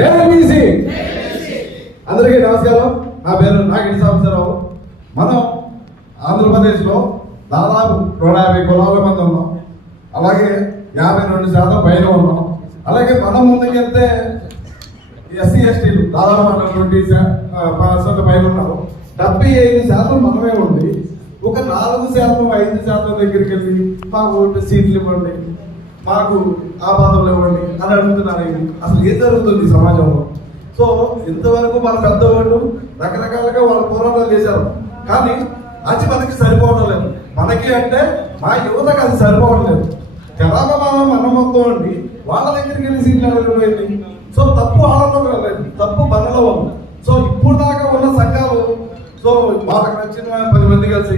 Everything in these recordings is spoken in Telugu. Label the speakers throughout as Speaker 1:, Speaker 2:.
Speaker 1: జేబీసీ అందరికీ నమస్కారం. నా పేరు నాగేశ్వర సాంబశివరావు. మనం ఆంధ్రప్రదేశ్లో దాదాపు నూట యాభై కులాల మంది ఉన్నాం. అలాగే యాభై రెండు శాతం పైన ఉన్నాం. అలాగే మనం ముందుకెళ్తే ఎస్సీ ఎస్టీలు దాదాపు మన ట్వంటీ పర్సెంట్ పైన ఉన్నారు. డెబ్బై ఐదు శాతం మనమే ఉంది. ఒక నాలుగు శాతం ఐదు శాతం దగ్గరికి వెళ్ళి మాకు ఓటు సీట్లు ఇవ్వండి. మాకు ఆ పదవులు ఇవ్వండి అని అడుగుతున్నారు అసలు ఏం జరుగుతుంది ఈ సమాజంలో? సో ఇంతవరకు మన పెద్దవాళ్ళు రకరకాలుగా వాళ్ళు పోరాటాలు చేశారు. కానీ అది మనకి సరిపోవడం లేదు. మనకి అంటే మా యువతకు అది సరిపోవడం లేదు. జనాభా మనం మన మొత్తం అండి వాళ్ళ దగ్గరికి వెళ్ళి సీట్లు అడగలేదు సో తప్పు వాళ్ళలో వెళ్ళలేదు తప్పు మనలో ఉంది. సో ఇప్పుడు దాకా ఉన్న సంఘాలు సో వాళ్ళకి నచ్చిన పది మంది కలిసి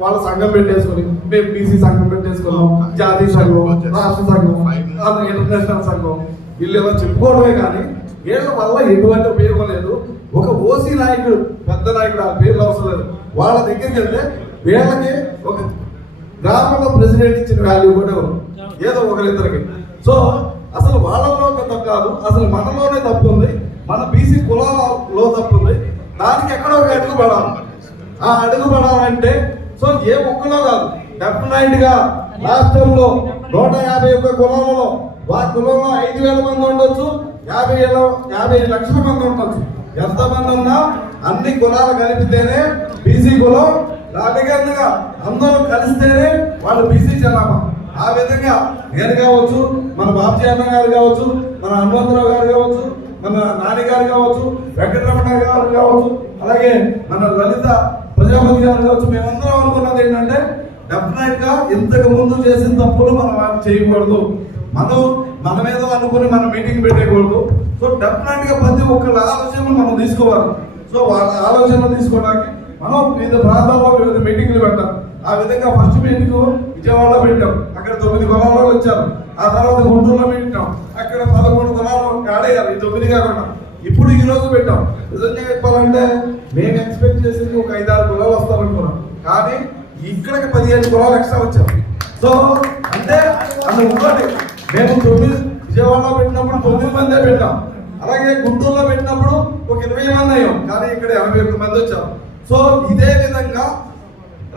Speaker 1: వాళ్ళ సంఘం పెట్టేసుకొని మేము బీసీ సంఘం పెట్టేసుకున్నాం జాతీయ సంఘం రాష్ట్ర సంఘం ఇంటర్నేషనల్ సంఘం. వీళ్ళు ఏదో చెప్పుకోవడమే కానీ వీళ్ళ వల్ల ఎటువంటి ఉపయోగం లేదు. ఒక ఓసీ నాయకుడు పెద్ద నాయకుడు ఆ పేర్లు అవసరం లేదు. వాళ్ళ దగ్గరికి వెళ్తే వీళ్ళకి ఒక గ్రామంలో ప్రెసిడెంట్ ఇచ్చిన వాల్యూ కూడా. ఏదో ఒకరిద్దరికి. సో అసలు వాళ్ళలో తప్పు కాదు. అసలు మనలోనే తప్పు ఉంది. మన బీసీ కులాలలో తప్పు ఉంది. దానికి ఎక్కడో ఒక అడుగు పడాలి. ఆ అడుగు పడాలంటే సో ఏ ఒక్కలో కాదు డెఫినెట్గా రాష్ట్రంలో నూట యాభై ఒక్క కులంలో వా కులంలో ఐదు వేల మంది ఉండొచ్చు యాభై వేల యాభై లక్షల మంది ఉండొచ్చు. ఎంతమంది ఉన్నా అన్ని కులాలు కలిపితేనే బీసీ కులం రాజకీయంగా అందరూ కలిస్తేనే వాళ్ళు బీసీ జనాభా. ఆ విధంగా నేను కావచ్చు మన బాబుజీ అన్న గారు కావచ్చు మన హనుమంతరావు గారు కావచ్చు మన నాని గారు కావచ్చు వెంకటరమణ గారు కావచ్చు అలాగే మన లలిత ప్రజాపతి గారు మేము మేమందరం అనుకున్నది ఏంటంటే డెఫినెట్గా ఇంతకు ముందు చేసిన తప్పులు మనం చేయకూడదు. మనం మనమేదో అనుకుని మనం మీటింగ్ పెట్టకూడదు. సో డెఫినెట్గా ప్రతి ఒక్కళ్ళ ఆలోచనలు మనం తీసుకోవాలి. సో వాళ్ళ ఆలోచనలు తీసుకోవడానికి మనం వివిధ ప్రాంతాల్లో వివిధ మీటింగ్లు పెట్టాం. ఆ విధంగా ఫస్ట్ మీటింగ్ విజయవాడలో పెట్టాం. అక్కడ తొమ్మిది కులాల్లో వచ్చారు. ఆ తర్వాత గుంటూరులో పెట్టాం. అక్కడ పదకొండు కులాలు ఆడేయాలి ఈ తొమ్మిది కాకుండా. ఇప్పుడు ఈ రోజు పెట్టాం. నిజంగా చెప్పాలంటే మేము ఎక్స్పెక్ట్ చేసింది ఒక ఐదారు కులాలు వస్తారనుకున్నాం కానీ ఇక్కడికి పదిహేను కులాలు ఎక్స్ట్రా వచ్చాం. సో అంటే అందులో ఇంకోటి మేము తొమ్మిది విజయవాడలో పెట్టినప్పుడు తొమ్మిది మందే పెట్టాం. అలాగే గుంటూరులో పెట్టినప్పుడు ఒక ఇరవై మంది అయ్యాం. కానీ ఇక్కడ ఎనభై ఒక్క మంది వచ్చాం. సో ఇదే విధంగా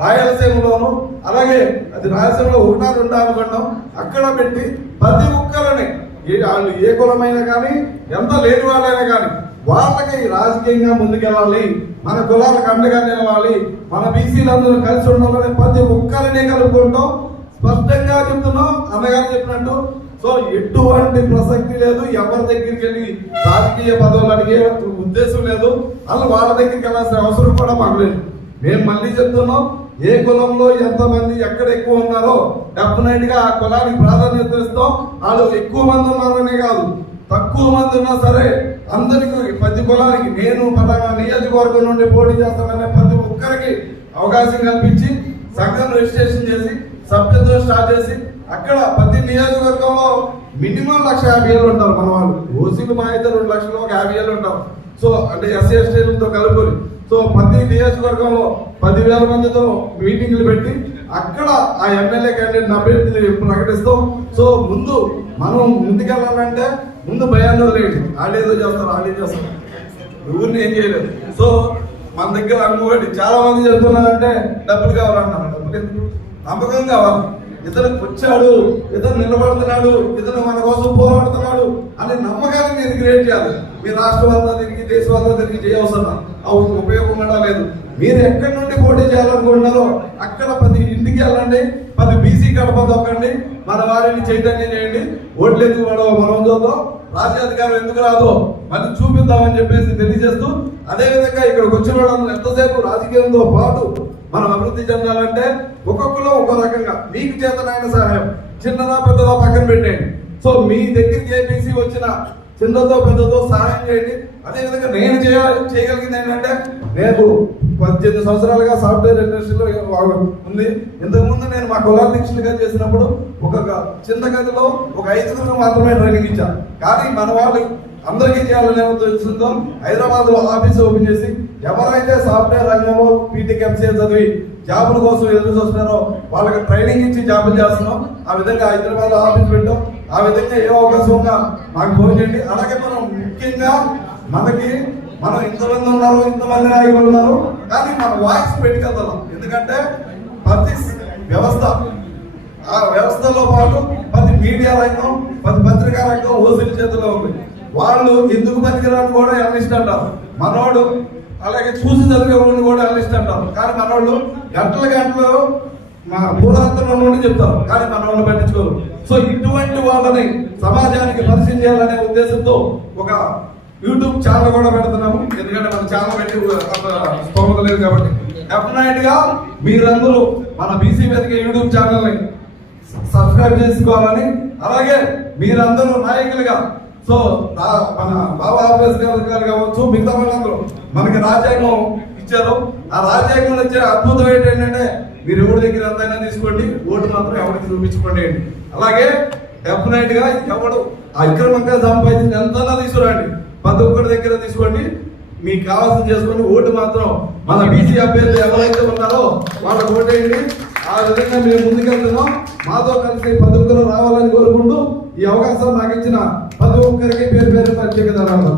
Speaker 1: రాయలసీమలోను అలాగే అది రాయలసీమలో ఒకటా రెండా అనుకున్నాం. అక్కడ పెట్టి ప్రతి ఒక్కరిని ఏ వాళ్ళు ఏ కులమైనా కానీ ఎంత లేని వాళ్ళైనా కానీ వాళ్ళకి రాజకీయంగా ముందుకెళ్ళాలి మన కులాలకు అండగా నిలవాలి మన బీసీలందరూ కలిసి ఉండాలని ప్రతి ఒక్కరిని కలుపుకుంటాం స్పష్టంగా చెప్తున్నాం అన్నగారు చెప్పినట్టు. సో ఎటువంటి ప్రసక్తి లేదు ఎవరి దగ్గరికి వెళ్ళి రాజకీయ పదవులు అడిగే ఉద్దేశం లేదు అసలు వాళ్ళ దగ్గరికి వెళ్ళాల్సిన అవసరం కూడా మాకు లేదు. మేము మళ్ళీ చెప్తున్నాం ఏ కులంలో ఎంతమంది ఎక్కడ ఎక్కువ ఉన్నారో డెఫినెట్గా ఆ కులానికి ప్రాధాన్యత ఇస్తాం. వాళ్ళు ఎక్కువ మంది ఉన్నారనే కాదు తక్కువ మంది ఉన్నా సరే అందరికీ ప్రతి కులానికి నేను పలానా నియోజకవర్గం నుండి పోటీ చేస్తాననే ప్రతి ఒక్కరికి అవకాశం కల్పించి సంఘం రిజిస్ట్రేషన్ చేసి సభ్యత్వం స్టార్ట్ చేసి అక్కడ ప్రతి నియోజకవర్గంలో మినిమం లక్ష యాభై ఏళ్ళు ఉంటారు మన వాళ్ళు. ఓసీలు మా అయితే రెండు లక్షలు ఒక యాభై ఏళ్ళు ఉంటారు సో అంటే ఎస్సీ ఎస్టీలతో కలుపుకొని. సో ప్రతి నియోజకవర్గంలో పదివేల మందితో మీటింగ్లు పెట్టి అక్కడ ఆ ఎమ్మెల్యే క్యాండిడేట్ అభ్యర్థిని ప్రకటిస్తాం. సో ముందు మనం ముందుకెళ్ళాలంటే ముందు భయాల్లో లేడు. వాళ్ళు ఏదో చేస్తారు వాళ్ళు ఏం చేస్తారు? ఊరిని ఏం చేయలేదు. సో మన దగ్గర అనుకోండి చాలా మంది చెప్తున్నారంటే డబ్బులు కావాలన్నారు. డబ్బులు ఎందుకు? నమ్మకం కావాలి. ఇతను వచ్చాడు ఇతను నిలబడుతున్నాడు ఇతను మన కోసం పోరాడుతున్నాడు అనే నమ్మకాన్ని మీరు క్రియేట్ చేయాలి. మీ రాష్ట్ర వాళ్ళ తిరిగి దేశం అంతా తిరిగి చేయవసరం అవును ఉపయోగం కూడా లేదు. మీరు ఎక్కడి నుండి పోటీ చేయాలనుకుంటున్నారో అక్కడ పది ఇంటికి వెళ్ళండి. పది బీసీ కడప తొక్కండి మన వారిని చైతన్యం చేయండి. ఓట్లు ఎందుకు పడవ? మనం చూద్దాం ఎందుకు రాదో? మళ్ళీ చూపిద్దామని చెప్పేసి తెలియజేస్తూ అదేవిధంగా ఇక్కడికి వచ్చిన వాళ్ళందరూ ఎంతసేపు రాజకీయంతో పాటు మనం అభివృద్ధి చెందాలంటే ఒక్కొక్కరు ఒక్కో రకంగా మీకు చేతనైన సహాయం. చిన్నదా పెద్దదా పక్కన పెట్టేయండి. సో మీ దగ్గరికి ఏపీసీ వచ్చిన చిన్నదో పెద్దదో సహాయం చేయండి. అదేవిధంగా నేను చేయాలి చేయగలిగింది ఏంటంటే నేను పద్దెనిమిది సంవత్సరాలుగా సాఫ్ట్వేర్ ఇండస్ట్రీలో ఉంది. ఇంతకుముందు నేను మా కులాధ్యక్షులుగా చేసినప్పుడు ఒక చిన్న గదిలో ఒక ఐదుగురు మాత్రమే ట్రైనింగ్ ఇచ్చాను కానీ మన వాళ్ళు అందరికీ చేయాలనే ఉద్దేశంతో హైదరాబాద్లో ఆఫీస్ ఓపెన్ చేసి ఎవరైతే సాఫ్ట్వేర్ రంగంలో బీటెక్ ఎంసీఏ చదివి జాబుల కోసం ఎదురు చూస్తున్నారో వాళ్ళకి ట్రైనింగ్ ఇచ్చి జాబులు చేస్తున్నాం. ఆ విధంగా హైదరాబాద్లో ఆఫీస్ పెట్టాం. ఆ విధంగా ఏ అవకాశం ఉన్నా మాకు ఫోన్ చేయండి. అలాగే మనం ముఖ్యంగా మనకి మనం ఇంతమంది ఉన్నారు ఇంతమంది నాయకులు ఉన్నారు కానీ మన వాయిస్ పెట్టుకెళ్తాం ఎందుకంటే ప్రతి వ్యవస్థ ఆ వ్యవస్థలో పాటు ప్రతి మీడియా రంగం ప్రతి పత్రికా రంగం ఓసీల చేతిలో ఉంది. వాళ్ళు ఎందుకు పనికిరాని కూడా అనలిస్ట్ అంటారు. మనోడు అలాగే చూసి చదివే వాళ్ళని కూడా అనలిస్ట్ అంటారు. కానీ మనోళ్ళు గంటల గంటలు మా పూర్వాంతరం నుండి చెప్తారు. కానీ మన వాళ్ళు పట్టించుకోరు. సో ఇటువంటి వాళ్ళని సమాజానికి పరిచయం చేయాలనే ఉద్దేశంతో ఒక యూట్యూబ్ ఛానల్ కూడా పెడుతున్నాము. ఎందుకంటే మన ఛానల్ పెట్టి అంత స్తోమత లేదు కాబట్టి. డెఫినెట్గా మీరందరూ మన బీసీ వేదిక యూట్యూబ్ ఛానల్ని సబ్స్క్రైబ్ చేసుకోవాలని అలాగే మీరందరూ నాయకులుగా సో మన బాబా అంబేద్కర్ గారు కావచ్చు మిగతా వాళ్ళందరూ మనకి రాజ్యాంగం ఇచ్చారు. ఆ రాజ్యాంగంలో ఇచ్చే అద్భుతం ఏంటంటే మీరు ఎవరి దగ్గర ఎంతైనా తీసుకోండి ఓటు మాత్రం ఎవరికి చూపించుకోండి. అలాగే డెఫినెట్గా ఎవడు అక్రమంగా సంపాదించిన ఎంతైనా తీసుకురండి. ప్రతి ఒక్కరి దగ్గర తీసుకోండి. మీకు కావాల్సింది చేసుకోండి ఓటు మాత్రం మన బీసీ అభ్యర్థులు ఎవరైతే ఉన్నారో వాళ్ళకు ఓటేయండి. ఆ విధంగా మేము ముందుకెళ్తున్నాం. మాతో కలిసి ప్రతి ఒక్కరు రావాలని కోరుకుంటూ ఈ అవకాశం నాకు ఇచ్చిన ప్రతి ఒక్కరికి పేరు పేరు ప్రత్యేక ధన్యవాదాలు.